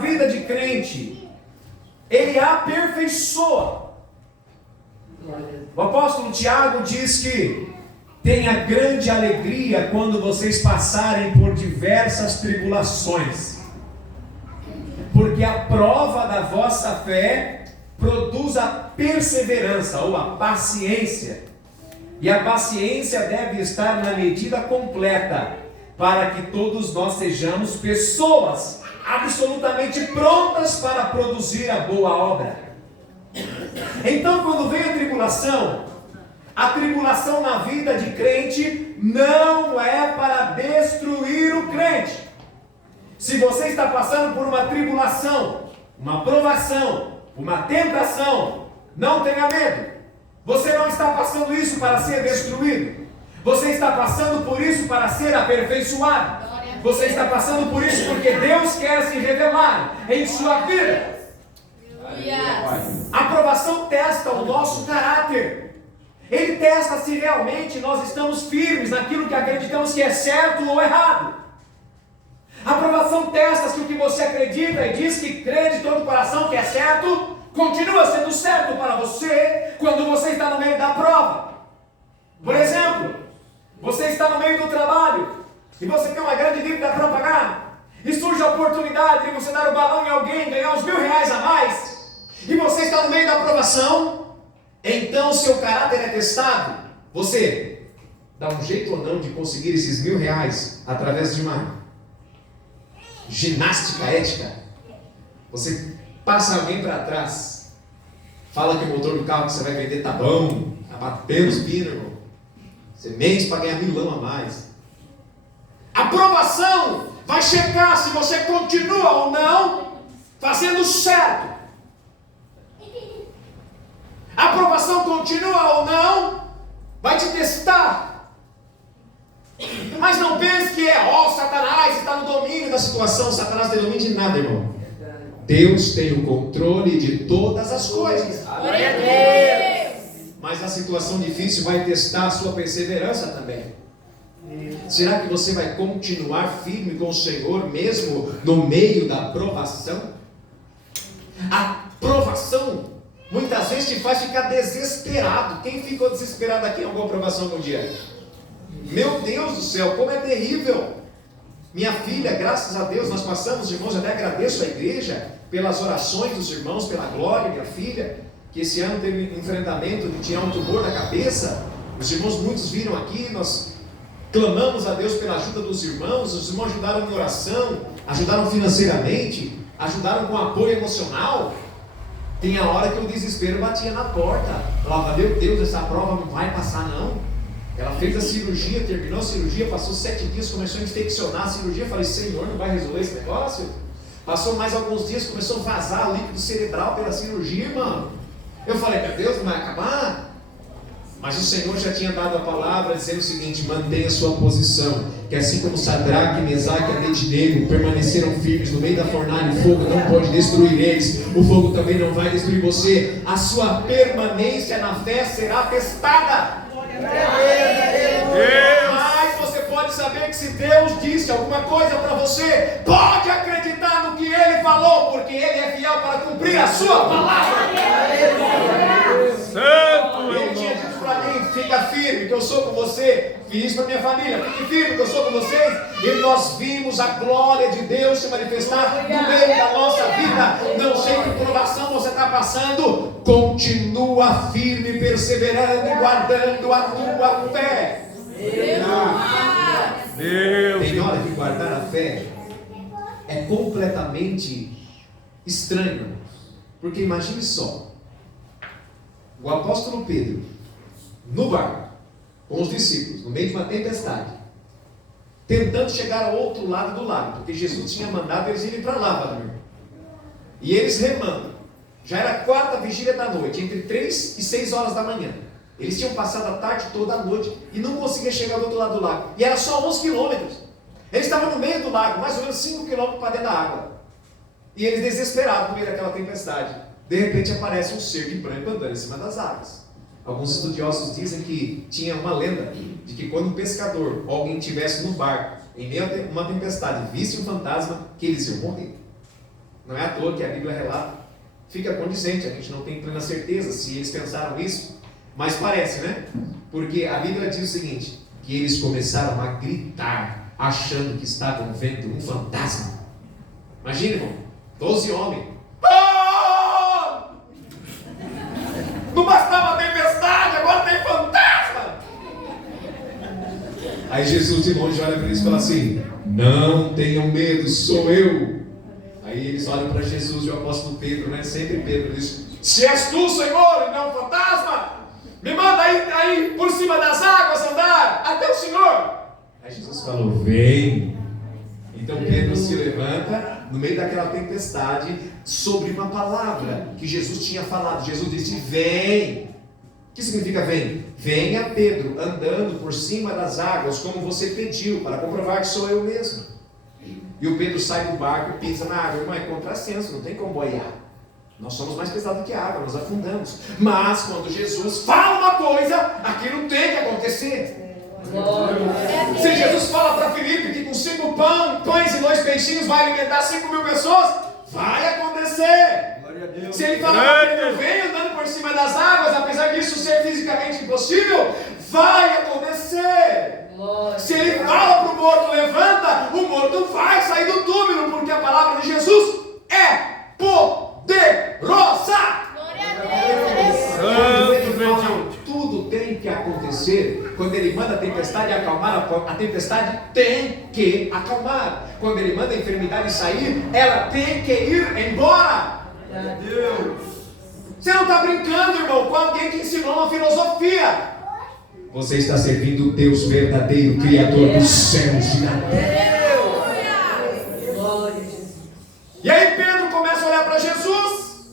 vida de crente, ele aperfeiçoa. O apóstolo Tiago diz que tenha grande alegria quando vocês passarem por diversas tribulações, porque a prova da vossa fé produz a perseverança ou a paciência, e a paciência deve estar na medida completa, para que todos nós sejamos pessoas absolutamente prontas para produzir a boa obra. Então, quando vem a tribulação na vida de crente não é para destruir o crente. Se você está passando por uma tribulação, uma provação, uma tentação, não tenha medo. Você não está passando isso para ser destruído. Você está passando por isso para ser aperfeiçoado. Você está passando por isso porque Deus quer se revelar em sua vida. A provação testa o nosso caráter. Ele testa se realmente nós estamos firmes naquilo que acreditamos que é certo ou errado. A provação testa se o que você acredita e diz que crê de todo o coração que é certo, continua sendo certo para você quando você está no meio da prova. Por exemplo, você está no meio do trabalho e você tem uma grande dívida para pagar, e surge a oportunidade de você dar o balão em alguém, ganhar uns R$1.000 a mais, e você está no meio da aprovação. Então seu caráter é testado. Você dá um jeito ou não de conseguir esses R$1.000 através de uma ginástica ética? Você passa alguém para trás, fala que o motor do carro que você vai vender tá bom, tá batendo os pinos, irmão. Você mente para ganhar R$1.000 a mais. A aprovação vai checar se você continua ou não fazendo certo. A aprovação continua ou não, vai te testar. Mas não pense que Satanás está no domínio da situação. Satanás não tem domínio de nada, irmão. Deus tem o controle de todas as coisas. Glória a Deus. Mas a situação difícil vai testar a sua perseverança também. Será que você vai continuar firme com o Senhor mesmo no meio da provação? A provação muitas vezes te faz ficar desesperado. Quem ficou desesperado aqui em alguma provação algum dia? Meu Deus do céu, como é terrível. Minha filha, graças a Deus, nós passamos, irmãos, até agradeço a igreja pelas orações dos irmãos, pela Glória, minha filha, que esse ano teve enfrentamento de tirar um tumor da cabeça. Os irmãos, muitos viram aqui, nós clamamos a Deus pela ajuda dos irmãos. Os irmãos ajudaram em oração, ajudaram financeiramente, ajudaram com apoio emocional. Tem a hora que o desespero batia na porta. Falava, meu Deus, essa prova não vai passar não. Ela fez a cirurgia, terminou a cirurgia, passou 7 dias, começou a infeccionar a cirurgia. Falei, Senhor, não vai resolver esse negócio? Passou mais alguns dias, começou a vazar líquido cerebral pela cirurgia, irmão. Eu falei, meu Deus, não vai acabar? Mas o Senhor já tinha dado a palavra dizendo o seguinte: mantenha a sua posição, que assim como Sadraque, Mesaque e Abednego permaneceram firmes no meio da fornalha, o fogo não pode destruir eles, o fogo também não vai destruir você. A sua permanência na fé será testada. Mas você pode saber que se Deus disse alguma coisa para você, pode acreditar no que Ele falou, porque Ele é fiel para cumprir a sua palavra. Ele tinha dito para mim, fica firme que eu sou com você. Fiz para minha família, fique firme que eu sou com vocês. E nós vimos a glória de Deus se manifestar no meio da nossa vida. Não sei que provação você está passando, continua firme, perseverando e guardando a tua fé. Tem hora que guardar a fé é completamente estranho, porque imagine só, o apóstolo Pedro no barco com os discípulos, no meio de uma tempestade, tentando chegar ao outro lado do lago, porque Jesus tinha mandado eles irem para lá para dormir, e eles remando. Já era a 4ª vigília da noite, entre 3 e 6 horas da manhã. Eles tinham passado a tarde toda a noite e não conseguiam chegar do outro lado do lago, e era só 11 quilômetros. Eles estavam no meio do lago, mais ou menos 5 quilômetros para dentro da água, e eles desesperados no meio daquela tempestade. De repente aparece um ser de branco andando em cima das águas. Alguns estudiosos dizem que tinha uma lenda de que quando um pescador ou alguém estivesse no barco, em meio a uma tempestade, visse um fantasma, que eles iam morrer. Não é à toa que a Bíblia relata. Fica condizente, a gente não tem plena certeza se eles pensaram isso, mas parece, né? Porque a Bíblia diz o seguinte, que eles começaram a gritar, achando que estavam vendo um fantasma. Imagina, irmão, 12 homens. Ah! Não bastava a tempestade, agora tem fantasma! Aí Jesus de longe olha para eles e fala assim, não tenham medo, sou eu. Aí eles olham para Jesus e o apóstolo Pedro, né? Sempre Pedro diz, se és tu, Senhor, e não um fantasma, me manda aí por cima das águas andar até o Senhor. Aí Jesus falou, vem. Então Pedro se levanta no meio daquela tempestade sobre uma palavra que Jesus tinha falado. Jesus disse, vem. O que significa vem? Venha, Pedro, andando por cima das águas, como você pediu, para comprovar que sou eu mesmo. E o Pedro sai do barco e pisa na água. Irmão, é contrassenso, não tem como boiar. Nós somos mais pesados que a água, nós afundamos. Mas quando Jesus fala uma coisa, aquilo tem que acontecer. Se Jesus fala para Filipe que com 5 pães e 2 peixinhos vai alimentar 5.000 pessoas, vai acontecer. Se ele fala para Pedro, vem andando por cima das águas, apesar disso ser fisicamente impossível, vai acontecer. Se ele fala para o morto, levanta, o morto vai sair do túmulo, porque a palavra de Jesus é poderosa. Quando ele fala, tudo tem que acontecer. Quando ele manda a tempestade acalmar, a tempestade tem que acalmar. Quando ele manda a enfermidade sair, ela tem que ir embora. Você não está brincando, irmão, com alguém que ensinou uma filosofia. Você está servindo o Deus verdadeiro, Criador dos céus e da terra. E aí Pedro começa a olhar para Jesus.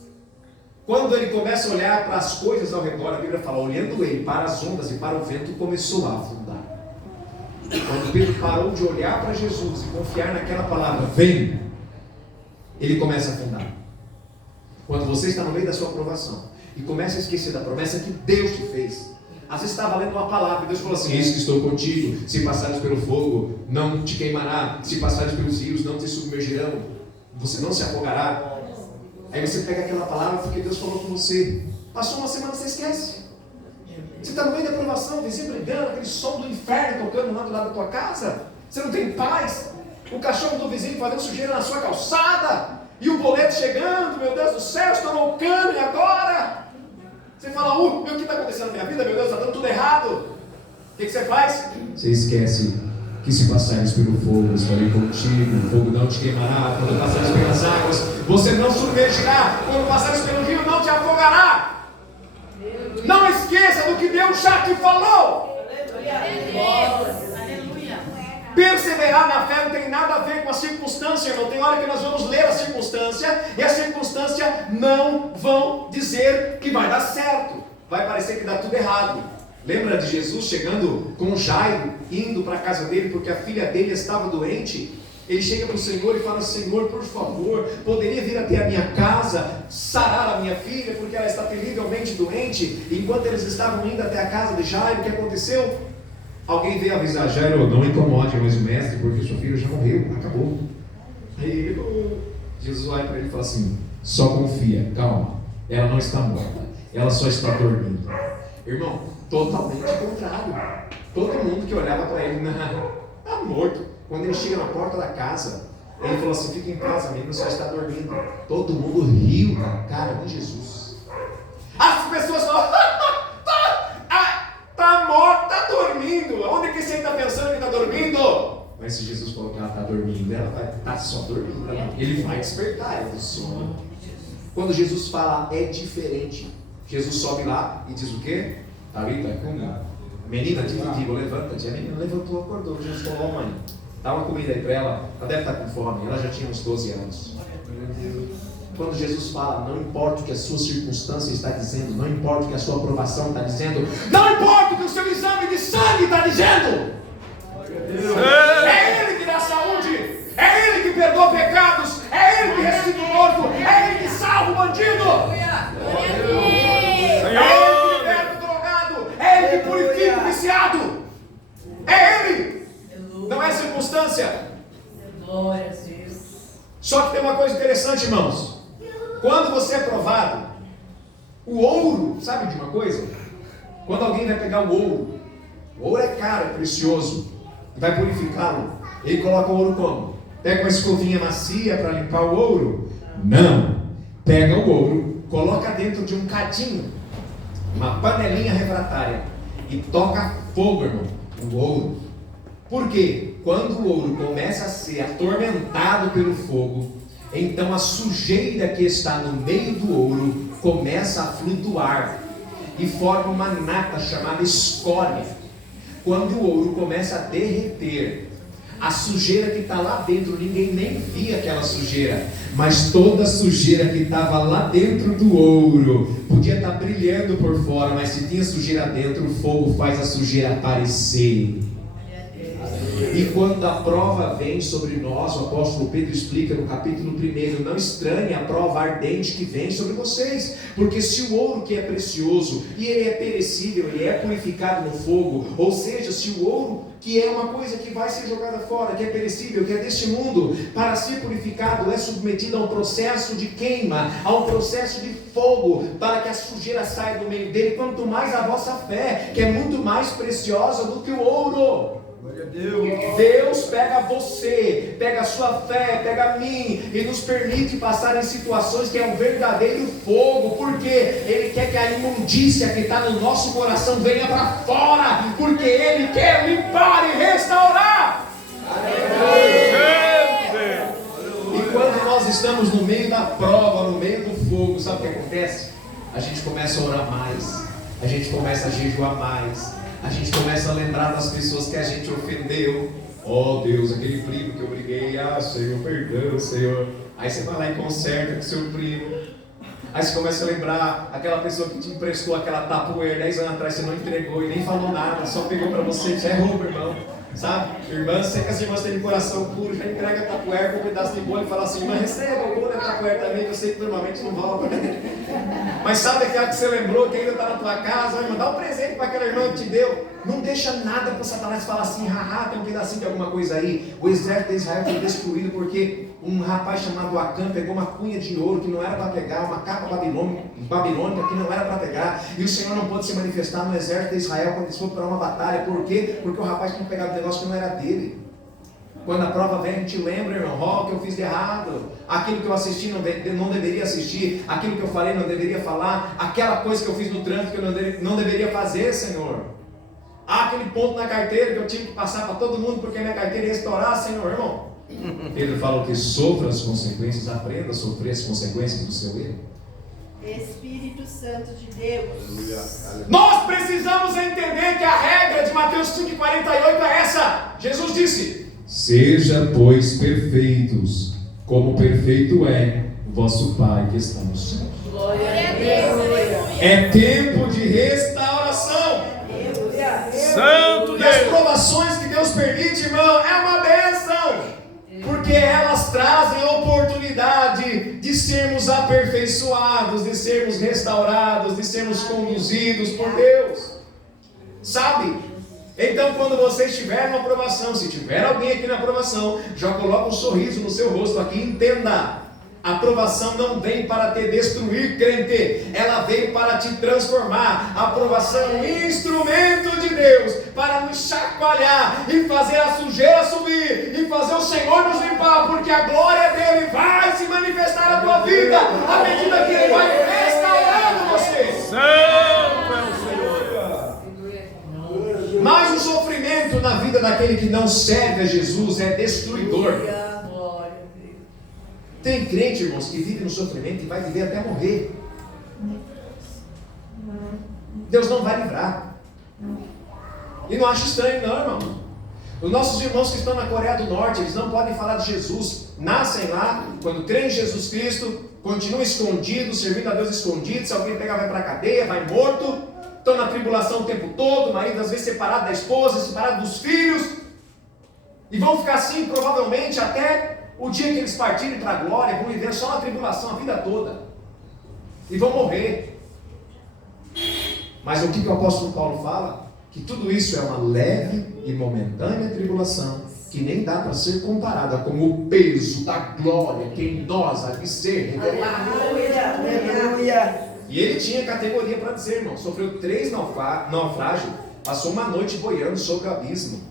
Quando ele começa a olhar para as coisas ao redor, a Bíblia fala, olhando ele para as ondas e para o vento, começou a afundar. Quando Pedro parou de olhar para Jesus e confiar naquela palavra, vem, ele começa a afundar. Quando você está no meio da sua aprovação e começa a esquecer da promessa que Deus te fez, às vezes estava lendo uma palavra e Deus falou assim, eis que estou contigo, se passares pelo fogo, não te queimará, se passares pelos rios, não te submergirão, você não se afogará. Aí você pega aquela palavra porque Deus falou com você, passou uma semana, você esquece. Você está no meio da aprovação, vizinho brigando, aquele som do inferno tocando lá do lado da tua casa, você não tem paz, o cachorro do vizinho fazendo sujeira na sua calçada, e o boleto chegando, meu Deus do céu, estourou o cano, e agora? Você fala, o que está acontecendo na minha vida, meu Deus, está dando tudo errado. O que você faz? Você esquece que se passares pelo fogo, eu estarei contigo, o fogo não te queimará, quando passares pelas águas, você não submergirá, quando passares pelo rio, não te afogará. Não esqueça do que Deus já te falou. Perseverar na fé não tem nada a ver com a circunstância, irmão. Tem hora que nós vamos ler a circunstância e a circunstância não vão dizer que vai dar certo. Vai parecer que dá tudo errado. Lembra de Jesus chegando com Jairo, indo para a casa dele porque a filha dele estava doente? Ele chega para o Senhor e fala, Senhor, por favor, poderia vir até a minha casa, sarar a minha filha, porque ela está terrivelmente doente. E enquanto eles estavam indo até a casa de Jairo, o que aconteceu? Alguém veio avisar Jairo, não incomode mais o mestre, porque sua filha já morreu, acabou. Aí Jesus olha para ele e fala assim, só confia, calma, ela não está morta, ela só está dormindo. Irmão, totalmente contrário. Todo mundo que olhava para ele, não, está morto. Quando ele chega na porta da casa, ele falou assim, fica em paz, a menina só está dormindo. Todo mundo riu da cara de Jesus. As pessoas falam, está morta, está dormindo. Onde que você está pensando que está dormindo? Mas se Jesus falou que ela está dormindo, ela vai estar só dormindo. Ele vai despertar ela do sono. Quando Jesus fala, é diferente. Jesus sobe lá e diz o quê? Talita cumi. Menina, digo, levanta-te. A menina levantou, acordou. Jesus falou, mãe, dá uma comida aí para ela. Ela deve estar com fome. Ela já tinha uns 12 anos. Quando Jesus fala, não importa o que a sua circunstância está dizendo, não importa o que a sua aprovação está dizendo, não importa o que o seu exame de sangue está dizendo, é Ele que dá saúde, é Ele que perdoa pecados, é Ele que ressuscita o morto, é Ele que salva o bandido, é Ele que liberta o drogado, é Ele que purifica o viciado, é Ele, não é circunstância. Só que tem uma coisa interessante, irmãos. Quando você é provado, o ouro, sabe de uma coisa? Quando alguém vai pegar o ouro é caro, é precioso, e vai purificá-lo, ele coloca o ouro como? Pega uma escovinha macia para limpar o ouro? Não. Pega o ouro, coloca dentro de um cadinho, uma panelinha refratária, e toca fogo, irmão, o ouro. Por quê? Quando o ouro começa a ser atormentado pelo fogo, então a sujeira que está no meio do ouro começa a flutuar e forma uma nata chamada escória. Quando o ouro começa a derreter, a sujeira que está lá dentro, ninguém nem via aquela sujeira, mas toda a sujeira que estava lá dentro do ouro podia estar brilhando por fora, mas se tinha sujeira dentro, o fogo faz a sujeira aparecer. E quando a prova vem sobre nós, o apóstolo Pedro explica no capítulo 1, não estranhe a prova ardente que vem sobre vocês, porque se o ouro que é precioso, e ele é perecível, ele é purificado no fogo, ou seja, se o ouro que é uma coisa que vai ser jogada fora, que é perecível, que é deste mundo, para ser purificado é submetido a um processo de queima, a um processo de fogo, para que a sujeira saia do meio dele, quanto mais a vossa fé, que é muito mais preciosa do que o ouro. Deus pega você, pega a sua fé, pega a mim e nos permite passar em situações que é um verdadeiro fogo, porque Ele quer que a imundícia que está no nosso coração venha para fora, porque Ele quer limpar e restaurar. E quando nós estamos no meio da prova, no meio do fogo, sabe o que acontece? A gente começa a orar mais, a gente começa a jejuar mais, a gente começa a lembrar das pessoas que a gente ofendeu. Oh Deus, aquele primo que eu briguei, Senhor, perdão, Senhor. Aí você vai lá e conserta com seu primo. Aí você começa a lembrar aquela pessoa que te emprestou aquela tapoeira 10 anos atrás, você não entregou e nem falou nada, só pegou para você, isso é roubo, irmão. Sabe? Irmã, sei que as irmãs têm coração puro, já entrega a tapoeira com um pedaço de bolo e fala assim, irmã, receba o bolo da tapoeira também, que eu sei que normalmente não volta. Mas sabe aquela que você lembrou, que ainda está na tua casa, irmã, dá um presente para aquela irmã que te deu. Não deixa nada para Satanás falar assim, haha, tem um pedacinho de alguma coisa aí. O exército de Israel foi destruído porque um rapaz chamado Acã pegou uma cunha de ouro que não era para pegar, uma capa babilônica que não era para pegar, e o Senhor não pôde se manifestar no exército de Israel quando eles foram para uma batalha. Por quê? Porque o rapaz tinha pegado um negócio que não era dele. Quando a prova vem, a gente lembra, irmão, o que eu fiz de errado, aquilo que eu assisti não deveria assistir, aquilo que eu falei não deveria falar, aquela coisa que eu fiz no trânsito que eu não deveria fazer, Senhor. Aquele ponto na carteira que eu tive que passar para todo mundo porque a minha carteira ia estourar, Senhor, irmão. Pedro falou que sofra as consequências, aprenda a sofrer as consequências do seu erro. Espírito Santo de Deus. Nós precisamos entender que a regra de Mateus 5,48 é essa. Jesus disse: seja, pois, perfeitos, como perfeito é o vosso Pai que está no céu. Glória a Deus. É tempo de restauração. Santo E as Deus. provações que Deus permite, irmão, é uma bênção, porque elas trazem a oportunidade de sermos aperfeiçoados, de sermos restaurados, de sermos conduzidos por Deus. Sabe? Então, quando você estiver numa provação, se tiver alguém aqui na provação, já coloca um sorriso no seu rosto aqui, entenda. A provação não vem para te destruir, crente, ela veio para te transformar. A provação é um instrumento de Deus para nos chacoalhar e fazer a sujeira subir e fazer o Senhor nos limpar, porque a glória dele vai se manifestar na tua vida à medida que ele vai restaurando você. Santo é o Senhor. Mas o sofrimento na vida daquele que não serve a Jesus é destruidor. Tem crente, irmãos, que vive no sofrimento e vai viver até morrer. Deus não vai livrar. E não acha estranho não, irmão. Os nossos irmãos que estão na Coreia do Norte, eles não podem falar de Jesus. Nascem lá, quando creem em Jesus Cristo, continuam escondidos, servindo a Deus escondidos. Se alguém pegar, vai para a cadeia, vai morto. Estão na tribulação o tempo todo, o marido às vezes separado da esposa, separado dos filhos. E vão ficar assim, provavelmente, até o dia que eles partirem para a glória, vão viver só na tribulação a vida toda. E vão morrer. Mas o que o apóstolo Paulo fala? Que tudo isso é uma leve e momentânea tribulação, que nem dá para ser comparada com o peso da glória que em nós há de ser revelada. Aleluia. E ele tinha categoria para dizer, irmão, sofreu 3 naufrágios, passou uma noite boiando sobre o abismo,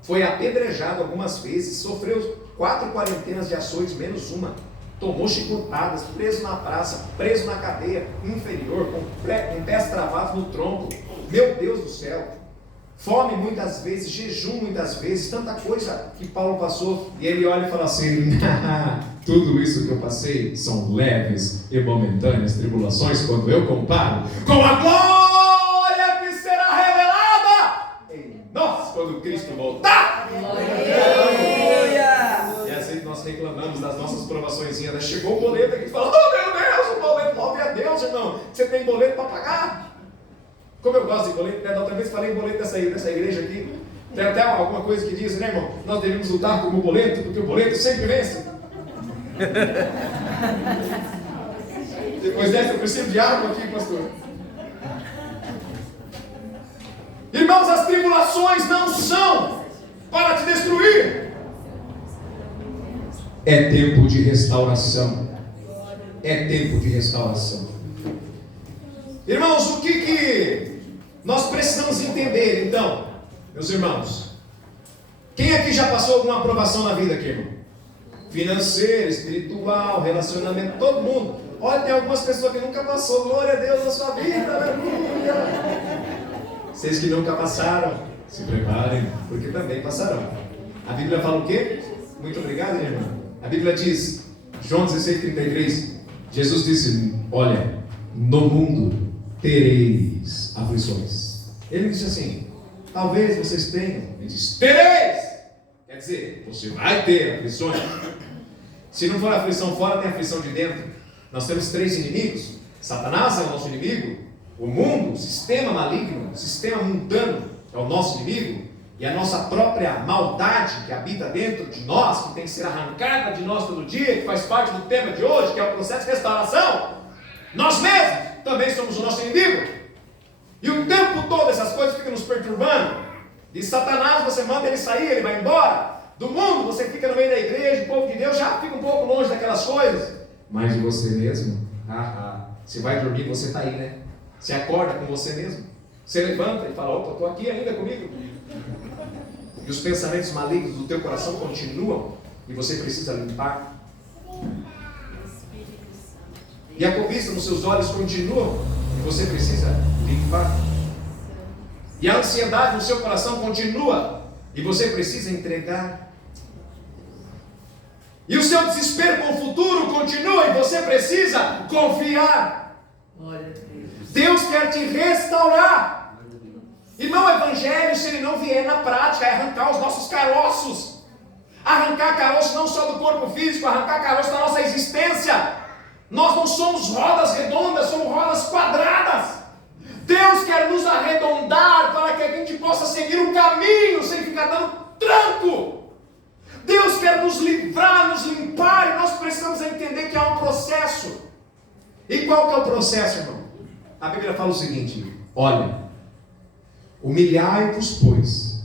foi apedrejado algumas vezes, sofreu 4 quarentenas de açoites, menos uma, tomou chicotadas, preso na praça, preso na cadeia inferior, com pés travados no tronco. Meu Deus do céu! Fome muitas vezes, jejum muitas vezes, tanta coisa que Paulo passou. E ele olha e fala assim: tudo isso que eu passei são leves e momentâneas tribulações quando eu comparo com a glória que será revelada em nós quando Cristo voltar. E assim nós reclamamos das nossas provaçõezinhas, né? Chegou o boleto aqui e fala: oh meu Deus, o boleto, glória a Deus, irmão, você tem boleto para pagar? Como eu gosto de boleto, né? Da outra vez falei em boleto dessa igreja aqui. Tem até alguma coisa que diz, né, irmão? Nós devemos lutar como o boleto, porque o boleto sempre vence. Depois dessa eu preciso de água aqui, pastor. Irmãos, as tribulações não são para te destruir. É tempo de restauração. É tempo de restauração. Irmãos, o que nós precisamos entender, então, meus irmãos? Quem aqui já passou alguma aprovação na vida aqui, irmão? Financeira, espiritual, relacionamento, todo mundo. Olha, tem algumas pessoas que nunca passou, glória a Deus na sua vida, aleluia. Vocês que nunca passaram, se preparem, porque também passarão. A Bíblia fala o quê? Muito obrigado, irmão. A Bíblia diz, João 16:33, Jesus disse: olha, no mundo tereis aflições. Ele disse assim: talvez vocês tenham. Ele disse: tereis. Quer dizer, você vai ter aflições. Se não for aflição fora, tem aflição de dentro. Nós temos 3 inimigos. Satanás é o nosso inimigo. O mundo, o sistema maligno, o sistema mundano é o nosso inimigo. E a nossa própria maldade que habita dentro de nós, que tem que ser arrancada de nós todo dia, que faz parte do tema de hoje, que é o processo de restauração. Nós mesmos também somos o nosso inimigo. E o tempo todo essas coisas ficam nos perturbando. De Satanás você manda ele sair, ele vai embora. Do mundo você fica no meio da igreja, o povo de Deus já fica um pouco longe daquelas coisas. Mas de você mesmo? Você vai dormir, você está aí, né? Você acorda com você mesmo. Você levanta e fala: opa, estou aqui ainda comigo. E os pensamentos malignos do teu coração continuam e você precisa limpar. E a cobiça nos seus olhos continua e você precisa limpar. E a ansiedade no seu coração continua e você precisa entregar. E o seu desespero com o futuro continua e você precisa confiar. Deus quer te restaurar. Irmão, o evangelho, se ele não vier na prática, é arrancar os nossos caroços. Arrancar caroços não só do corpo físico, arrancar caroços da nossa existência. Nós não somos rodas redondas, somos rodas quadradas. Deus quer nos arredondar para que a gente possa seguir o caminho sem ficar dando tranco. Deus quer nos livrar, nos limpar, e nós precisamos entender que há um processo. E qual que é o processo, irmão? A Bíblia fala o seguinte: olha, humilhai-vos, pois,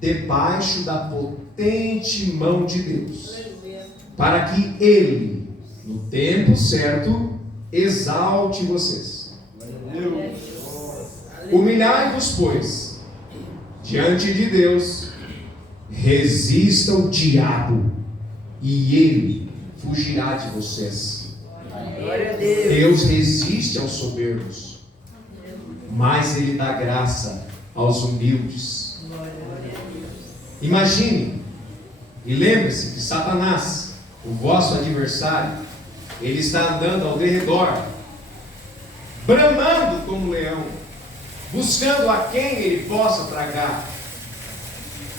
debaixo da potente mão de Deus, para que Ele, no tempo certo, exalte vocês. Humilhai-vos, pois, diante de Deus, resista o diabo, e ele fugirá de vocês. Deus resiste aos soberbos, mas Ele dá graça aos humildes. Imagine, e lembre-se que Satanás, o vosso adversário, ele está andando ao derredor, bramando como um leão, buscando a quem ele possa tragar.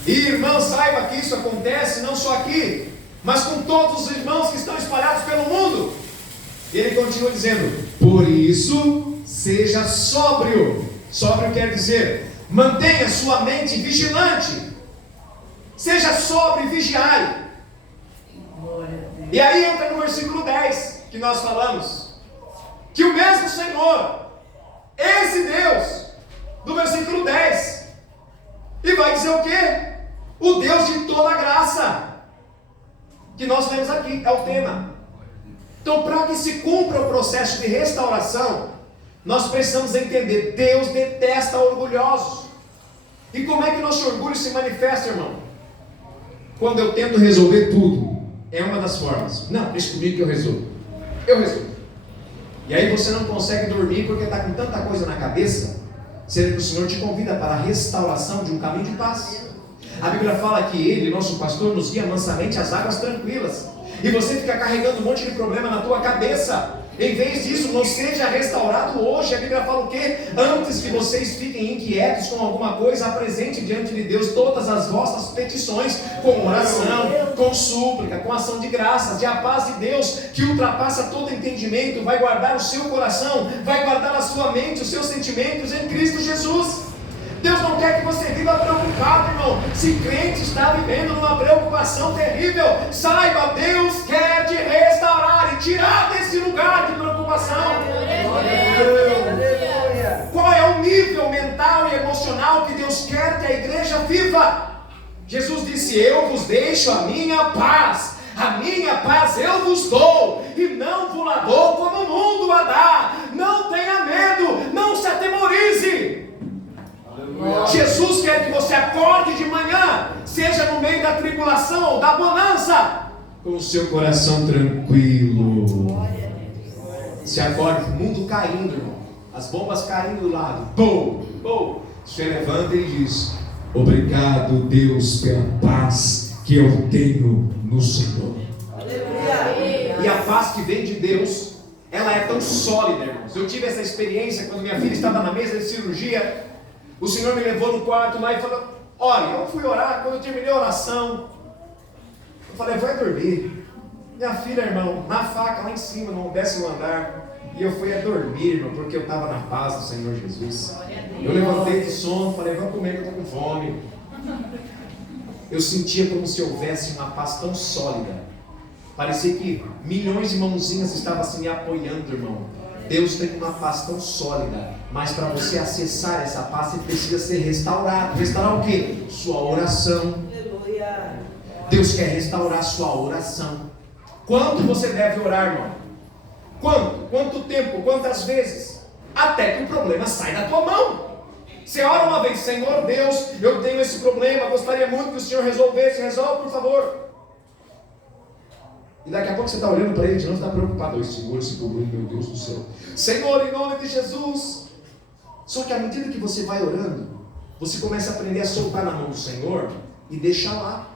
E irmão, saiba que isso acontece não só aqui, mas com todos os irmãos que estão espalhados pelo mundo. E ele continua dizendo: por isso, seja sóbrio. Sóbrio quer dizer, mantenha sua mente vigilante. Seja sóbrio e vigiai. E aí entra no versículo 10 que nós falamos, que o mesmo Senhor, esse Deus, do versículo 10, e vai dizer o quê? O Deus de toda graça, que nós temos aqui, é o tema. Então, para que se cumpra o processo de restauração, nós precisamos entender, Deus detesta orgulhosos. E como é que nosso orgulho se manifesta, irmão? Quando eu tento resolver tudo, é uma das formas. Não, deixa comigo que eu resolvo. Eu resolvo. E aí você não consegue dormir porque está com tanta coisa na cabeça, sendo que o Senhor te convida para a restauração de um caminho de paz. A Bíblia fala que Ele, nosso pastor, nos guia mansamente às águas tranquilas. E você fica carregando um monte de problema na tua cabeça. Em vez disso, não seja restaurado hoje. A Bíblia fala o quê? Antes que vocês fiquem inquietos com alguma coisa, apresente diante de Deus todas as vossas petições, com oração, com súplica, com ação de graças. E a paz de Deus, que ultrapassa todo entendimento, vai guardar o seu coração, vai guardar a sua mente, os seus sentimentos em Cristo Jesus. Deus não quer que você viva preocupado, irmão. Se crente está vivendo numa preocupação terrível, saiba, Deus quer te restaurar e tirar desse lugar de preocupação. Qual é o nível mental e emocional que Deus quer que a igreja viva? Jesus disse: eu vos deixo a minha paz eu vos dou, e não vos la dou como o mundo a dá. Não tenha medo, não se atemorize. Jesus quer que você acorde de manhã, seja no meio da tribulação ou da bonança, com o seu coração tranquilo. Se acorde, o mundo caindo, irmão, as bombas caindo do lado, bom, bom. Você levanta e diz: obrigado, Deus, pela paz que eu tenho no Senhor. E a paz que vem de Deus, ela é tão sólida, irmãos. Eu tive essa experiência quando minha filha estava na mesa de cirurgia. O Senhor me levou no quarto lá e falou: olha, eu fui orar. Quando eu terminei a oração, eu falei: vai dormir. Minha filha, irmão, na faca lá em cima, no 10º andar. E eu fui a dormir, irmão, porque eu estava na paz do Senhor Jesus. Eu levantei do sono, falei: vamos comer que eu estou com fome. Eu sentia como se houvesse uma paz tão sólida. Parecia que milhões de mãozinhas estavam assim me apoiando, irmão. Deus tem uma paz tão sólida, mas para você acessar essa paz, você precisa ser restaurado. Restaurar o quê? Sua oração. Deus quer restaurar sua oração. Quanto você deve orar, irmão? Quanto tempo? Quantas vezes? Até que o problema sai da tua mão. Você ora uma vez: Senhor Deus, eu tenho esse problema, gostaria muito que o Senhor resolvesse. Resolve, por favor. E daqui a pouco você está olhando para ele de novo, está preocupado: oi, Senhor, esse problema, meu Deus do céu. Senhor, em nome de Jesus. Só que à medida que você vai orando, você começa a aprender a soltar na mão do Senhor e deixar lá.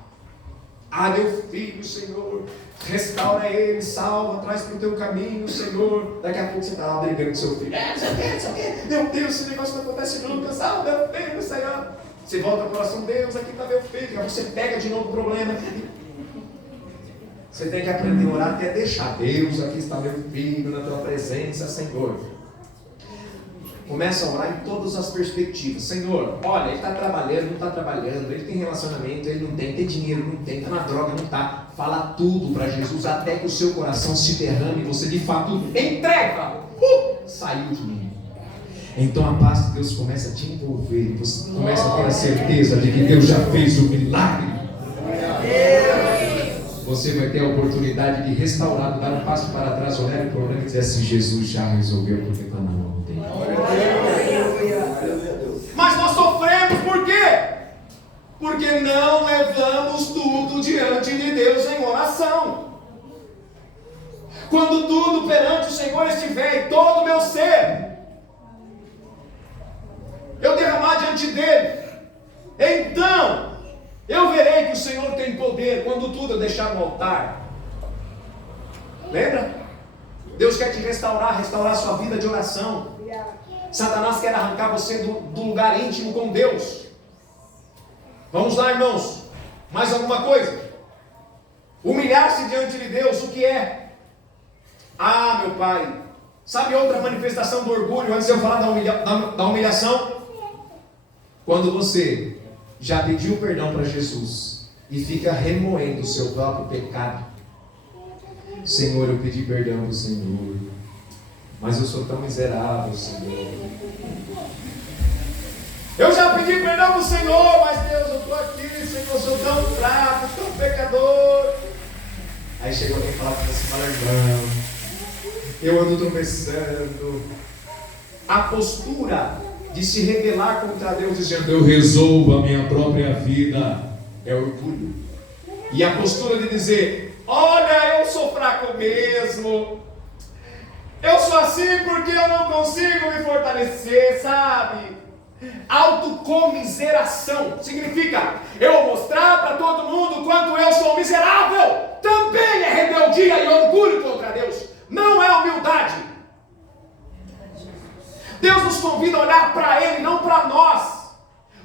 Ah, meu filho, Senhor, restaura ele, salva, traz para o teu caminho, Senhor. Daqui a pouco você está lá brigando com seu filho: meu Deus, esse negócio não acontece nunca, salva meu filho, Senhor. Você volta para o coração: Deus, aqui está meu filho. Aí você pega de novo o problema. Você tem que aprender a orar até deixar: Deus, aqui está meu filho, na tua presença, Senhor. Começa a orar em todas as perspectivas. Senhor, olha, ele está trabalhando, não está trabalhando, ele tem relacionamento, ele não tem dinheiro, não tem, está na droga, não está. Fala tudo para Jesus até que o seu coração se derrame e você de fato entrega. Saiu de mim. Então a paz de Deus começa a te envolver, você começa a ter a certeza de que Deus já fez o milagre. Você vai ter a oportunidade de restaurar, dar um passo para trás, olhar para o problema e dizer assim: Jesus já resolveu, porque está na mão dele. Mas nós sofremos por quê? Porque não levamos tudo diante de Deus em oração. Quando tudo perante o Senhor estiver, e todo o meu ser eu derramar diante dele, então eu verei que o Senhor tem poder. Quando tudo eu deixar no altar. Lembra? Deus quer te restaurar sua vida de oração. Satanás quer arrancar você do lugar íntimo com Deus. Vamos lá, irmãos. Mais alguma coisa? Humilhar-se diante de Deus, o que é? Ah, meu Pai. Sabe outra manifestação do orgulho, antes de eu falar da humilhação? Quando você já pediu perdão para Jesus e fica remoendo o seu próprio pecado. Senhor, eu pedi perdão para o Senhor, mas eu sou tão miserável, Senhor. Eu já pedi perdão para o Senhor, mas Deus, eu estou aqui, Senhor, eu sou tão fraco, tão pecador. Aí chega alguém e fala para você, fala, irmão, eu ando tropeçando. A postura de se rebelar contra Deus, dizendo, eu resolvo a minha própria vida, é orgulho. E a postura de dizer, olha, eu sou fraco mesmo, eu sou assim porque eu não consigo me fortalecer, sabe? Autocomiseração significa eu vou mostrar para todo mundo quanto eu sou miserável. Também é rebeldia e orgulho contra Deus, não é humildade. Deus nos convida a olhar para Ele, não para nós.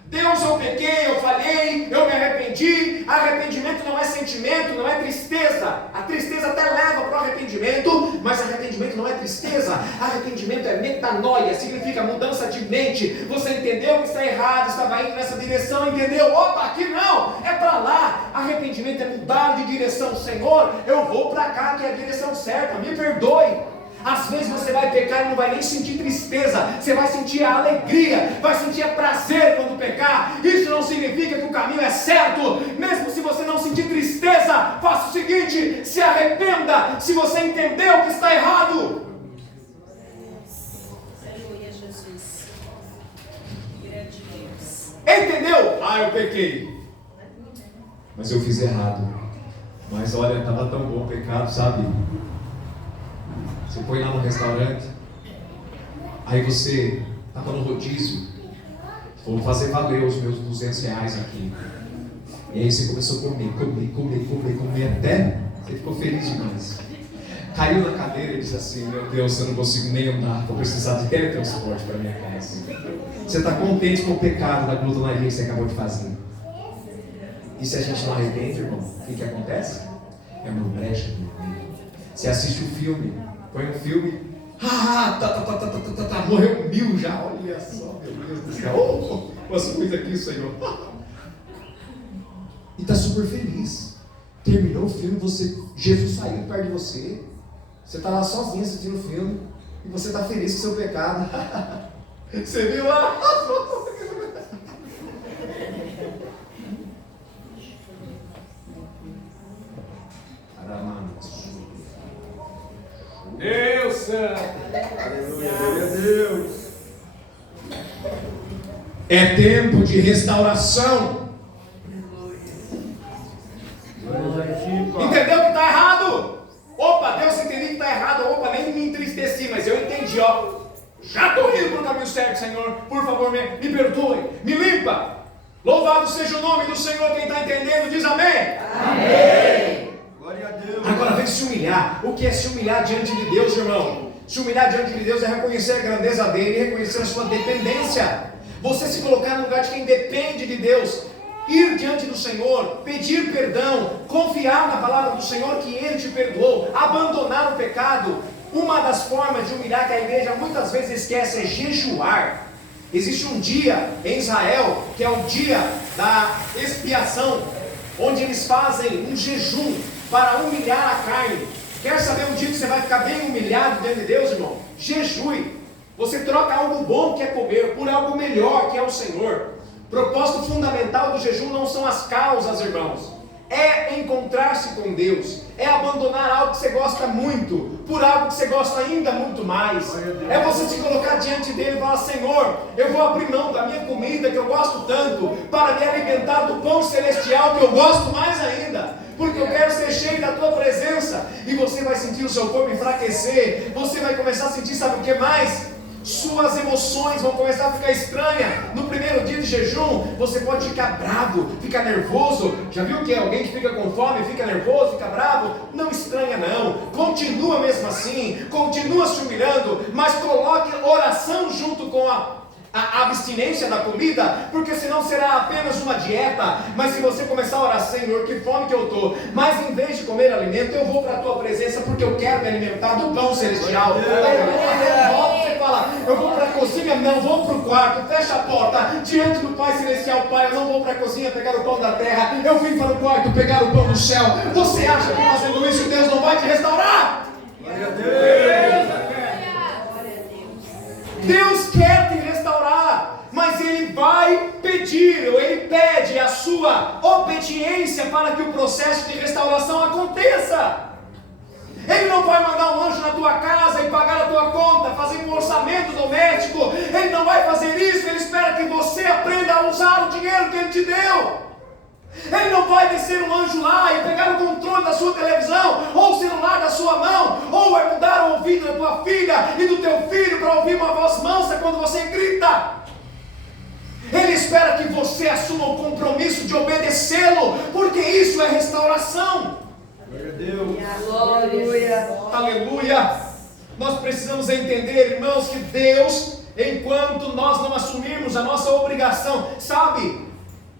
Deus, eu pequei, eu falhei, eu me arrependi. Arrependimento não é sentimento, não é tristeza. A tristeza até leva para o arrependimento, mas arrependimento não é tristeza. Arrependimento é metanoia, significa mudança de mente. Você entendeu que está errado, estava indo nessa direção, entendeu? Opa, aqui não, é para lá. Arrependimento é mudar de direção. Senhor, eu vou para cá, que é a direção certa, me perdoe. Às vezes você vai pecar e não vai nem sentir tristeza, você vai sentir a alegria, vai sentir prazer quando pecar. Isso não significa que o caminho é certo. Mesmo se você não sentir tristeza, faça o seguinte, se arrependa, se você entendeu que está errado. Aleluia, Jesus. Entendeu? Ah, eu pequei, mas eu fiz errado. Mas olha, estava tão bom o pecado, sabe? Você foi lá no restaurante, aí você estava no rodízio, vou fazer valer os meus R$200 aqui. E aí você começou a comer, até você ficou feliz demais. Caiu na cadeira e disse assim, meu Deus, eu não consigo nem andar, vou precisar de teletransporte para minha casa. Você está contente com o pecado da glutonaria que você acabou de fazer. E se a gente não arrepende, irmão, o que acontece? É uma brecha no meio. Você assiste um filme, põe um filme, morreu 1000 já, olha só, meu Deus do céu, umas coisas aqui, Senhor. E está super feliz. Terminou o filme, Jesus saiu perto de você, você está lá sozinho assistindo o filme, e você está feliz com o seu pecado. Você viu lá? Deus santo. Aleluia, glória a Deus. É tempo de restauração. Entendeu que está errado? Opa, Deus, entendi que está errado. Opa, nem me entristeci, mas eu entendi, ó. Já estou indo para o caminho certo, Senhor. Por favor, me perdoe, me limpa. Louvado seja o nome do Senhor. Quem está entendendo, diz amém. Amém. Glória a Deus. Agora vem se humilhar. O que é se humilhar diante de Deus, irmão? Se humilhar diante de Deus é reconhecer a grandeza dele e reconhecer a sua dependência. Você se colocar no lugar de quem depende de Deus. Ir diante do Senhor, pedir perdão, confiar na palavra do Senhor que Ele te perdoou, abandonar o pecado. Uma das formas de humilhar que a igreja muitas vezes esquece é jejuar. Existe um dia em Israel que é o dia da expiação, onde eles fazem um jejum para humilhar a carne. Quer saber um dia que você vai ficar bem humilhado diante de Deus, irmão? Jejue. Você troca algo bom que é comer por algo melhor que é o Senhor. Propósito fundamental do jejum não são as causas, irmãos. É encontrar-se com Deus. É abandonar algo que você gosta muito por algo que você gosta ainda muito mais. É você se colocar diante dele e falar: Senhor, eu vou abrir mão da minha comida que eu gosto tanto para me alimentar do pão celestial que eu gosto mais ainda, porque eu quero ser cheio da tua presença. E você vai sentir o seu corpo enfraquecer. Você vai começar a sentir, sabe o que mais? Suas emoções vão começar a ficar estranhas. No primeiro dia de jejum, você pode ficar bravo, ficar nervoso. Já viu que é alguém que fica com fome, fica nervoso, fica bravo? Não estranha não, continua mesmo assim, continua se humilhando, mas coloque oração junto com a abstinência da comida, porque senão será apenas uma dieta. Mas se você começar a orar: Senhor, que fome que eu estou, mas em vez de comer alimento, eu vou para a tua presença, porque eu quero me alimentar do pão celestial. Você fala: eu vou para a cozinha, não, vou para o quarto, fecha a porta, diante do Pai Celestial. Pai, eu não vou para a cozinha pegar o pão da terra, eu vim para o quarto pegar o pão do céu. Você acha que fazendo isso Deus não vai te restaurar? Glória a Deus. Deus quer te restaurar, mas Ele vai sua obediência para que o processo de restauração aconteça. Ele não vai mandar um anjo na tua casa e pagar a tua conta, fazer um orçamento doméstico. Ele não vai fazer isso. Ele espera que você aprenda a usar o dinheiro que Ele te deu. Ele não vai descer um anjo lá e pegar o controle da sua televisão, ou o celular da sua mão, ou vai mudar o ouvido da tua filha e do teu filho para ouvir uma voz mansa quando você grita. Ele espera que você assuma o compromisso de obedecê-lo, porque isso é restauração. Glória a Deus. Aleluia. Aleluia! Nós precisamos entender, irmãos, que Deus, enquanto nós não assumirmos a nossa obrigação, sabe?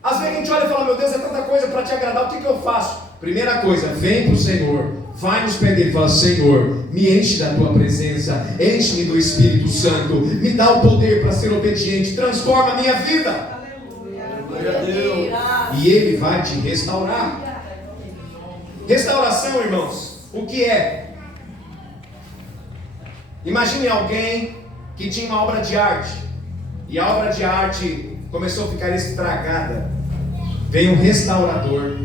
Às vezes a gente olha e fala, meu Deus, é tanta coisa para te agradar, o que eu faço? Primeira coisa, vem para o Senhor, vai nos pés dele e fala, Senhor, me enche da tua presença, enche-me do Espírito Santo, me dá o poder para ser obediente, transforma a minha vida. Glória a Deus. E Ele vai te restaurar. Restauração, irmãos, o que é? Imagine alguém que tinha uma obra de arte, e a obra de arte começou a ficar estragada. Vem um restaurador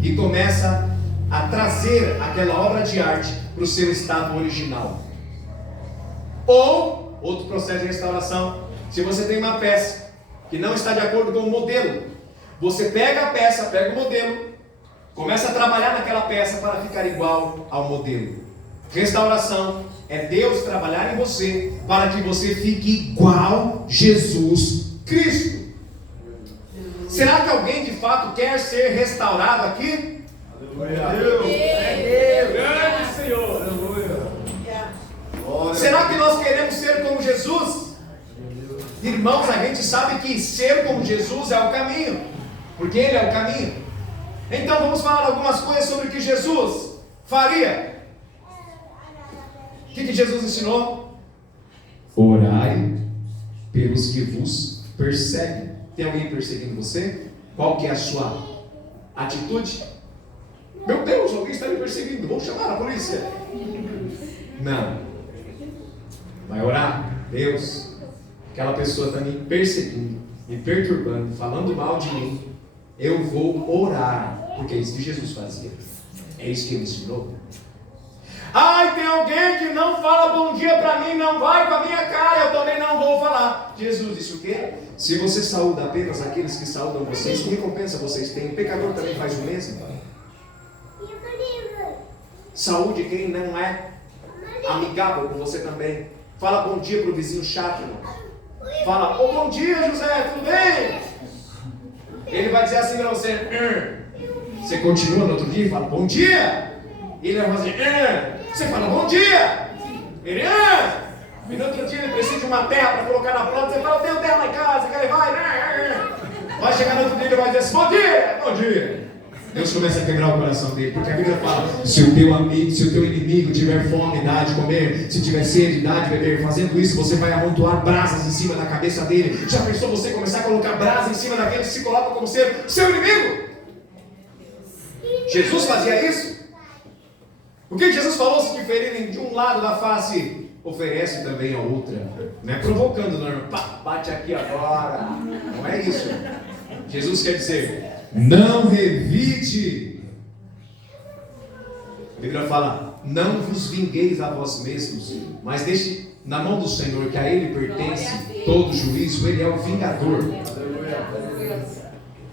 e começa a trazer aquela obra de arte para o seu estado original. Ou, outro processo de restauração, se você tem uma peça que não está de acordo com o modelo, você pega a peça, pega o modelo, começa a trabalhar naquela peça para ficar igual ao modelo. Restauração é Deus trabalhar em você para que você fique igual Jesus Cristo. Será que alguém de fato quer ser restaurado aqui? Glória a Deus. Grande Senhor. Aleluia. Glória. Será que nós queremos ser como Jesus? Irmãos, a gente sabe que ser como Jesus é o caminho, porque Ele é o caminho. Então vamos falar algumas coisas sobre o que Jesus faria. O que Jesus ensinou? Orai pelos que vos perseguem. Tem alguém perseguindo você? Qual que é a sua atitude? Meu Deus, alguém está me perseguindo, vou chamar a polícia. Não. Vai orar. Deus, aquela pessoa está me perseguindo, me perturbando, falando mal de mim. Eu vou orar, porque é isso que Jesus fazia. É isso que Ele ensinou. Ai, tem alguém que não fala bom dia para mim, não vai com a minha cara, eu também não vou falar. Jesus disse o quê? Se você saúda apenas aqueles que saúdam vocês, que recompensa vocês têm? O pecador também faz o mesmo. Saúde quem não é amigável com você também. Fala bom dia para o vizinho chato, irmão. Fala, ô bom dia, José, tudo bem? Ele vai dizer assim para você, Você continua no outro dia e fala, bom dia. Ele vai fazer, Você fala, bom dia. Ele, E no outro dia ele precisa de uma terra para colocar na planta. Você fala, eu tenho terra lá em casa, que ele vai chegar no outro dia e vai dizer assim, bom dia, bom dia. Deus começa a quebrar o coração dele, porque a Bíblia fala, se o teu inimigo tiver fome, dá de comer, se tiver sede, dá de beber. Fazendo isso, você vai amontoar brasas em cima da cabeça dele. Já pensou você começar a colocar brasas em cima daquele que se coloca como ser seu inimigo? Jesus fazia isso? O que Jesus falou? Se te ferirem de um lado da face, oferece também a outra. Não é provocando, não, irmão. Bate aqui agora. Não é isso. Jesus quer dizer, não revide. A Bíblia fala, não vos vingueis a vós mesmos, mas deixe na mão do Senhor, que a Ele pertence todo juízo. Ele é o vingador.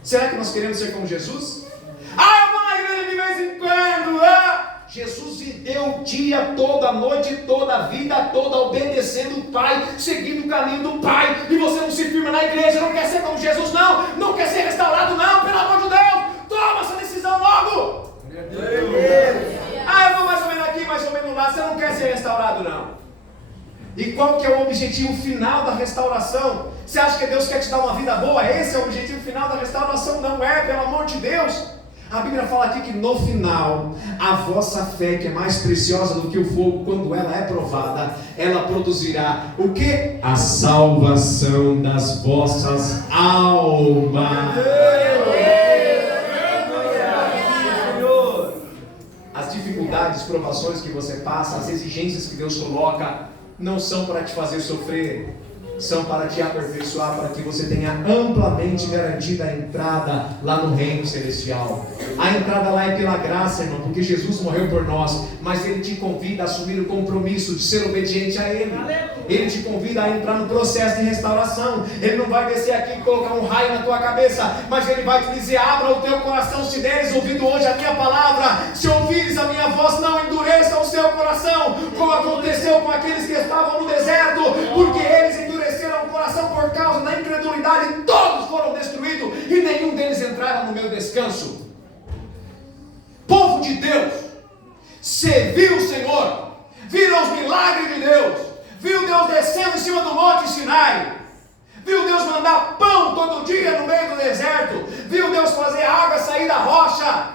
Será que nós queremos ser como Jesus? Eu vou na igreja de vez em quando. Jesus viveu o dia todo, a noite toda, a vida toda, obedecendo o Pai, seguindo o caminho do Pai. E você não se firma na igreja, não quer ser como Jesus, não quer ser restaurado, não, pelo amor de Deus. Toma essa decisão logo. Eu vou mais ou menos aqui, mais ou menos lá. Você não quer ser restaurado, não. E qual que é o objetivo final da restauração? Você acha que Deus quer te dar uma vida boa? Esse é o objetivo final da restauração? Não é, pelo amor de Deus. A Bíblia fala aqui que no final, a vossa fé, que é mais preciosa do que o fogo, quando ela é provada, ela produzirá o quê? A salvação das vossas almas. As dificuldades, provações que você passa, as exigências que Deus coloca, não são para te fazer sofrer, são para te aperfeiçoar, para que você tenha amplamente garantida a entrada lá no reino celestial. A entrada lá é pela graça, irmão, porque Jesus morreu por nós, mas Ele te convida a assumir o compromisso de ser obediente a Ele. Ele te convida a entrar no processo de restauração. Ele não vai descer aqui e colocar um raio na tua cabeça, mas Ele vai te dizer: abra o teu coração, se deres ouvido hoje a minha palavra, se ouvires a minha voz, não endureça o seu coração, como aconteceu com aqueles que estavam no deserto, porque eles endureceram o coração por causa da incredulidade, todos foram destruídos e nenhum deles entraram no meu descanso. Povo de Deus, você viu o Senhor, viram os milagres de Deus, viu Deus descendo em cima do monte Sinai, viu Deus mandar pão todo dia no meio do deserto, viu Deus fazer a água sair da rocha,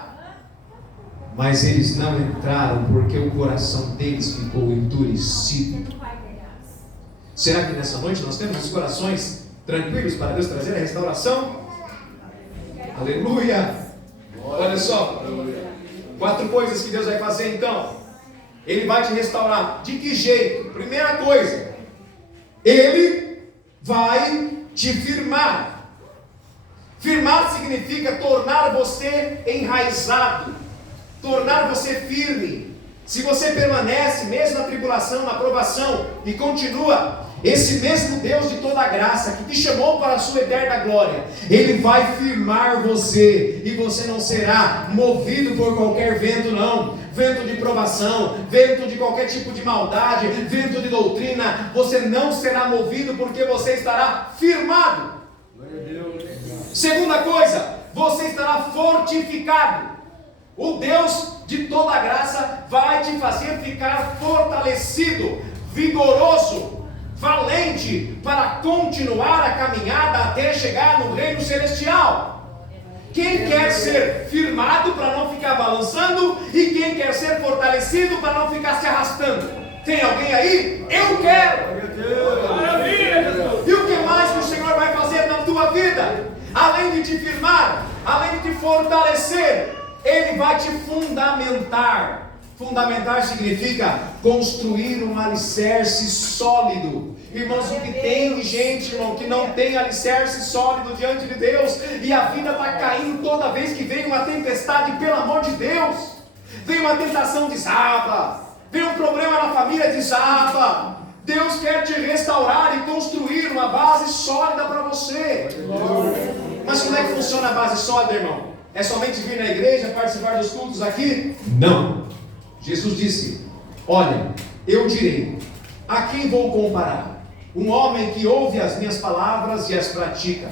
mas eles não entraram porque o coração deles ficou endurecido. Será que nessa noite nós temos os corações tranquilos para Deus trazer a restauração? Aleluia! Olha só, 4 coisas que Deus vai fazer então. Ele vai te restaurar. De que jeito? Primeira coisa, Ele vai te firmar. Firmar significa tornar você enraizado, tornar você firme. Se você permanece mesmo na tribulação, na provação, e continua, esse mesmo Deus de toda a graça que te chamou para a sua eterna glória, Ele vai firmar você, e você não será movido por qualquer vento não, vento de provação, vento de qualquer tipo de maldade, vento de doutrina. Você não será movido porque você estará firmado. Segunda coisa, você estará fortificado. O Deus de toda a graça vai te fazer ficar fortalecido, vigoroso, valente, para continuar a caminhada até chegar no reino celestial. Quem quer ser firmado para não ficar balançando, e quem quer ser fortalecido para não ficar se arrastando? Tem alguém aí? Eu quero! E o que mais que o Senhor vai fazer na tua vida? Além de te firmar, além de te fortalecer, Ele vai te fundamentar. Fundamentar significa construir um alicerce sólido. Irmãos, o que tem de gente, irmão, que não tem alicerce sólido diante de Deus, e a vida está caindo toda vez que vem uma tempestade, pelo amor de Deus. Vem uma tentação, desaba. Vem um problema na família, desaba. Deus quer te restaurar e construir uma base sólida para você. Mas como é que funciona a base sólida, irmão? É somente vir na igreja, participar dos cultos aqui? Não. Jesus disse: olha, eu direi, a quem vou comparar? Um homem que ouve as minhas palavras e as pratica.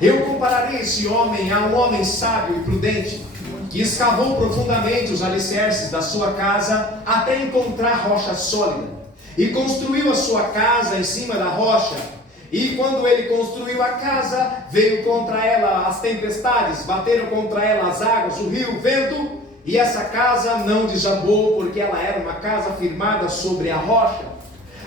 Eu compararei esse homem a um homem sábio e prudente, que escavou profundamente os alicerces da sua casa até encontrar rocha sólida, e construiu a sua casa em cima da rocha. E quando ele construiu a casa, veio contra ela as tempestades, bateram contra ela as águas, o rio, o vento, e essa casa não desabou, porque ela era uma casa firmada sobre a rocha.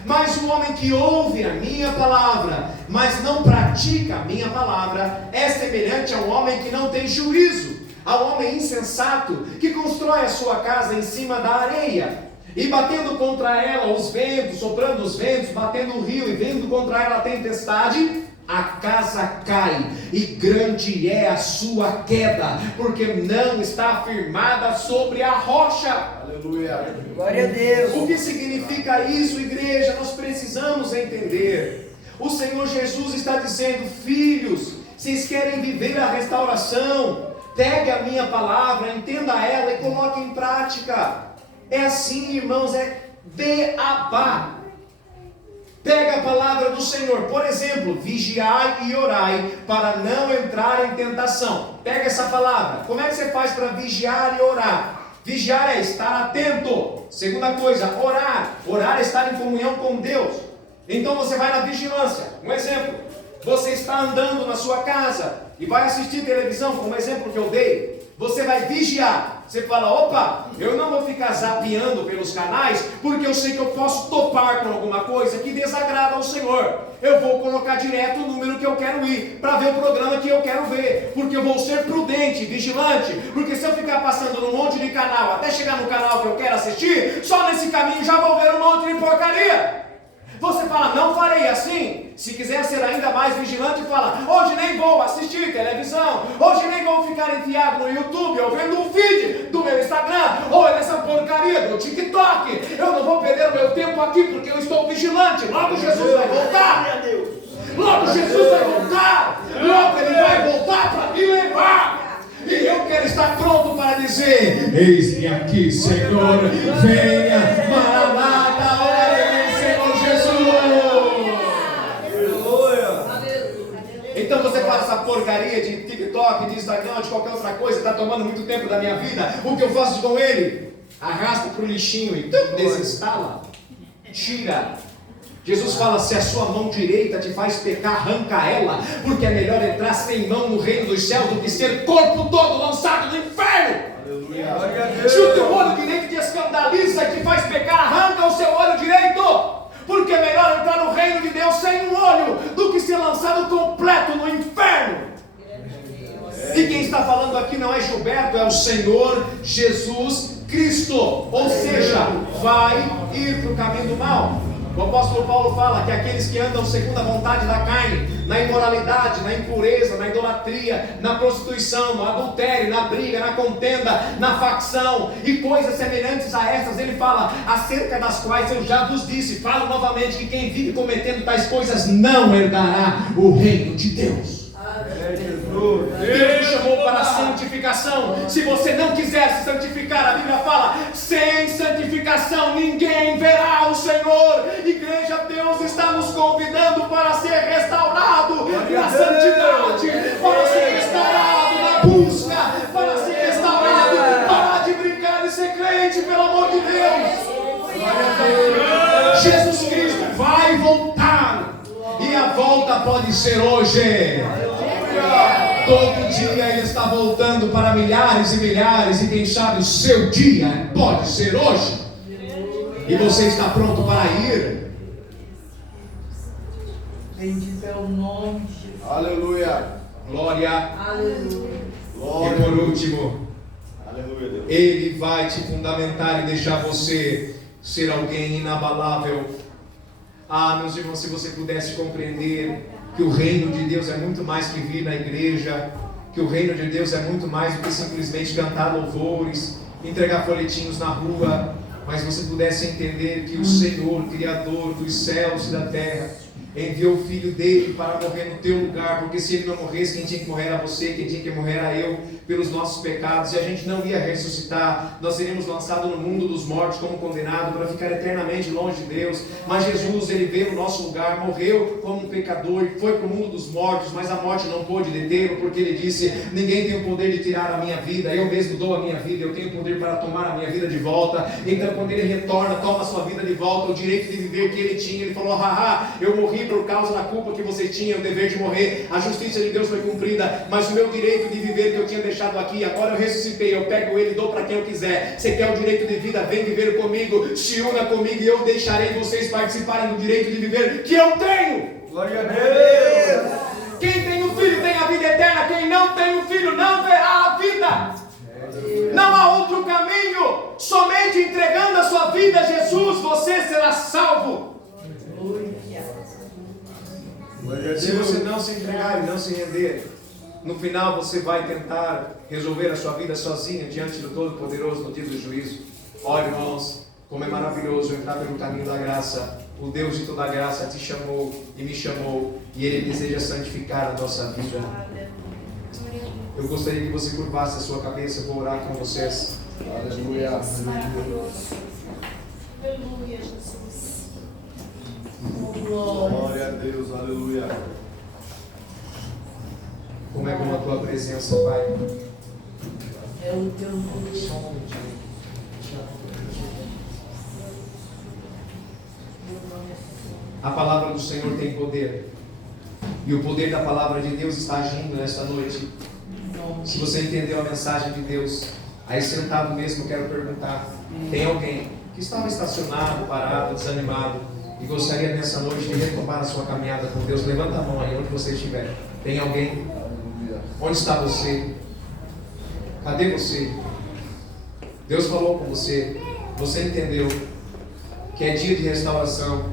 Mas o homem que ouve a minha palavra, mas não pratica a minha palavra, é semelhante a um homem que não tem juízo, ao homem insensato, que constrói a sua casa em cima da areia. E batendo contra ela os ventos, soprando os ventos, batendo o rio e vindo contra ela a tempestade, a casa cai, e grande é a sua queda, porque não está firmada sobre a rocha. Aleluia. Glória a Deus. O que significa isso, igreja? Nós precisamos entender. O Senhor Jesus está dizendo: filhos, vocês querem viver a restauração? Pegue a minha palavra, entenda ela e coloque em prática. É assim, irmãos, é beabá. Pega a palavra do Senhor, por exemplo, vigiai e orai para não entrar em tentação. Pega essa palavra. Como é que você faz para vigiar e orar? Vigiar é estar atento. Segunda coisa, orar. Orar é estar em comunhão com Deus. Então você vai na vigilância. Um exemplo, você está andando na sua casa e vai assistir televisão, como exemplo que eu dei. Você vai vigiar. Você fala: opa, eu não vou ficar zapeando pelos canais, porque eu sei que eu posso topar com alguma coisa que desagrada ao Senhor. Eu vou colocar direto o número que eu quero ir, para ver o programa que eu quero ver, porque eu vou ser prudente, vigilante. Porque se eu ficar passando num monte de canal, até chegar no canal que eu quero assistir, só nesse caminho já vou ver um monte de porcaria. Você fala, não farei assim. Se quiser ser ainda mais vigilante, fala, hoje nem vou assistir televisão, hoje nem vou ficar enfiado no YouTube, ou vendo um feed do meu Instagram, ou nessa porcaria do TikTok. Eu não vou perder o meu tempo aqui, porque eu estou vigilante. Logo Jesus vai voltar. Logo Jesus vai voltar. Logo Ele vai voltar para me levar. E eu quero estar pronto para dizer, eis-me aqui, Senhor, venha, Maranata, ora Senhor Jesus. Então você faz essa porcaria de TikTok, de Instagram, de qualquer outra coisa, está tomando muito tempo da minha vida. O que eu faço com ele? Arrasta para o lixinho e desinstala, tira. Jesus fala, se a sua mão direita te faz pecar, arranca ela, porque é melhor entrar sem mão no reino dos céus do que ser corpo todo lançado no inferno. Aleluia. Se o teu olho direito te escandaliza e te faz pecar, arranca o seu olho direito, porque é melhor entrar no reino de Deus sem um olho do que ser lançado completo no inferno. E quem está falando aqui não é Gilberto, é o Senhor Jesus Cristo, ou seja, vai ir para o caminho do mal. O apóstolo Paulo fala que aqueles que andam segundo a vontade da carne, na imoralidade, na impureza, na idolatria, na prostituição, no adultério, na briga, na contenda, na facção e coisas semelhantes a essas, ele fala, acerca das quais eu já vos disse, falo novamente, que quem vive cometendo tais coisas não herdará o reino de Deus. Deus te chamou para a santificação. Se você não quiser se santificar, a Bíblia fala, sem santificação ninguém verá o Senhor. Igreja, Deus está nos convidando para ser restaurado na santidade, para ser restaurado na busca, para ser restaurado, parar de brincar e ser crente, pelo amor de Deus. Jesus Cristo vai voltar, e a volta pode ser hoje. Todo dia Ele está voltando para milhares e milhares, e quem sabe o seu dia pode ser hoje. E você está pronto para ir? Bendito é o nome de Jesus. Aleluia. Glória. Aleluia. E por último, Aleluia, Deus. Ele vai te fundamentar e deixar você ser alguém inabalável. Ah, meus irmãos, se você pudesse compreender que o reino de Deus é muito mais que vir na igreja, que o reino de Deus é muito mais do que simplesmente cantar louvores, entregar folhetinhos na rua, mas você pudesse entender que o Senhor, Criador dos céus e da terra, enviou o Filho dele para morrer no teu lugar, porque se ele não morresse, quem tinha que morrer era você, quem tinha que morrer era eu, pelos nossos pecados, e a gente não ia ressuscitar, nós seríamos lançados no mundo dos mortos como condenados, para ficar eternamente longe de Deus. Mas Jesus, ele veio no nosso lugar, morreu como um pecador, e foi para o mundo dos mortos, mas a morte não pôde detê-lo, porque ele disse, ninguém tem o poder de tirar a minha vida, eu mesmo dou a minha vida, eu tenho o poder para tomar a minha vida de volta. Então quando ele retorna, toma a sua vida de volta, o direito de viver que ele tinha, ele falou, haha, eu morri por causa da culpa que vocês tinham, o dever de morrer, a justiça de Deus foi cumprida, mas o meu direito de viver que eu tinha deixado aqui, agora eu ressuscitei, eu pego ele e dou para quem eu quiser. Você quer o direito de vida? Vem viver comigo, se una comigo e eu deixarei vocês participarem do direito de viver que eu tenho. Glória a Deus. Quem tem um filho tem a vida eterna, quem não tem um filho não verá a vida. Não há outro caminho, somente entregando a sua vida a Jesus, você será salvo. Se você não se entregar e não se render, no final você vai tentar resolver a sua vida sozinho diante do Todo-Poderoso no dia do juízo. Olha, irmãos, como é maravilhoso entrar pelo caminho da graça. O Deus de toda a graça te chamou e me chamou, e Ele deseja santificar a nossa vida. Eu gostaria que você curvasse a sua cabeça, eu vou orar com vocês. Aleluia. Aleluia, Jesus. Glória a Deus, aleluia. Como é bom a tua presença, Pai. É o teu nome. Só um momentinho. A palavra do Senhor tem poder, e o poder da palavra de Deus está agindo nesta noite. Se você entendeu a mensagem de Deus, aí sentado mesmo, eu quero perguntar: tem alguém que estava estacionado, parado, desanimado e gostaria nessa noite de retomar a sua caminhada com Deus? Levanta a mão aí onde você estiver. Tem alguém? Onde está você? Cadê você? Deus falou com você, você entendeu que é dia de restauração,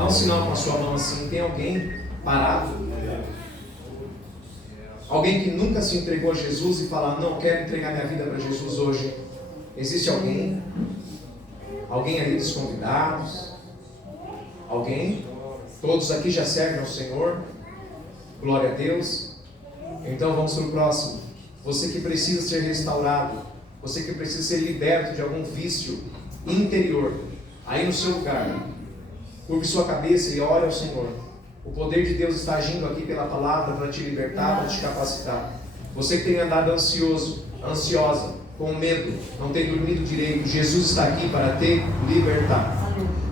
Dá um sinal com a sua mão assim. Tem alguém parado? Alguém que nunca se entregou a Jesus e fala, não, quero entregar minha vida para Jesus hoje. Existe alguém? Alguém ali dos convidados? Alguém? Todos aqui já servem ao Senhor? Glória a Deus. Então vamos para o próximo. Você que precisa ser restaurado, você que precisa ser liberto de algum vício interior, aí no seu lugar, curve sua cabeça e ore ao Senhor. O poder de Deus está agindo aqui pela palavra para te libertar, para te capacitar. Você que tem andado ansioso, ansiosa, com medo, não tem dormido direito, Jesus está aqui para te libertar.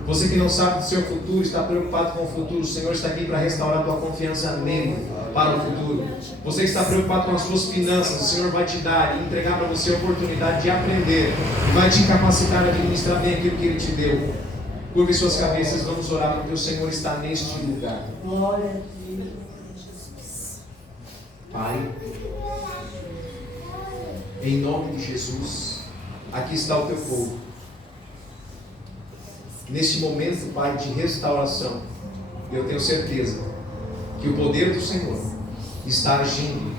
Você que não sabe do seu futuro, está preocupado com o futuro, o Senhor está aqui para restaurar a tua confiança nele para o futuro. Você que está preocupado com as suas finanças, o Senhor vai te dar e entregar para você a oportunidade de aprender e vai te capacitar a administrar bem aquilo que Ele te deu. Curve suas cabeças, vamos orar porque o Senhor está neste lugar. Glória a Deus. Pai, em nome de Jesus, aqui está o teu povo. Neste momento, Pai, de restauração, eu tenho certeza que o poder do Senhor está agindo